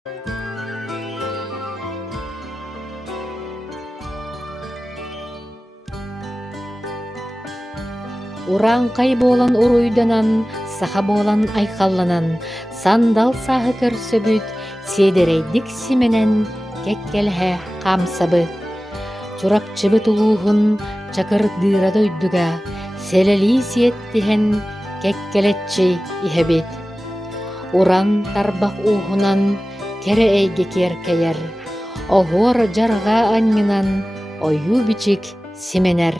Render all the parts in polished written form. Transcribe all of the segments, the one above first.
Ураңкай болан уруйданан, саха болан айқалланан, сандал сағы көрсөбүт, седерейдик сименен кеккелхе камсабыт. Чуракчыбыт улуухун чакыр дыра дойдуга, селели сиеттиһен кеккелетчи иһебит. Уран тарбах уухунан кере эйге керкейер, оғор жарга аннынан ойу бичик сименер.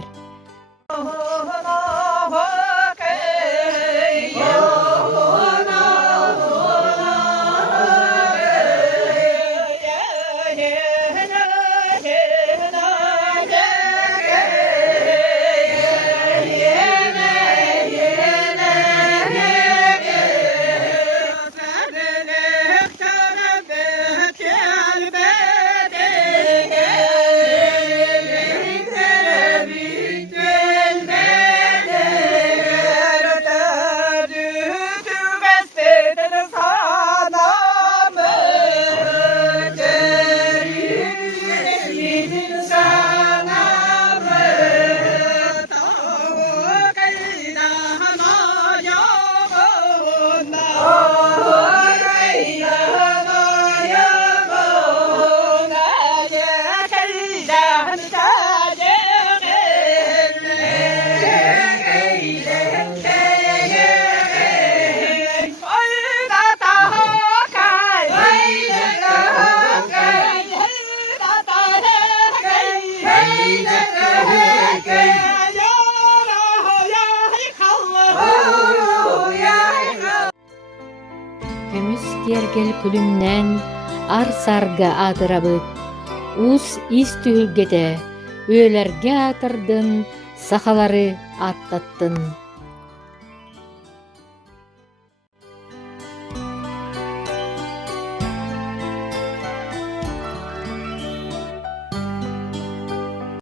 Көмүс кергел күлүмнен ар сарга атырабыт. Ус ис түһүлгете, өөлерге атырдын, сахалары аттаттын.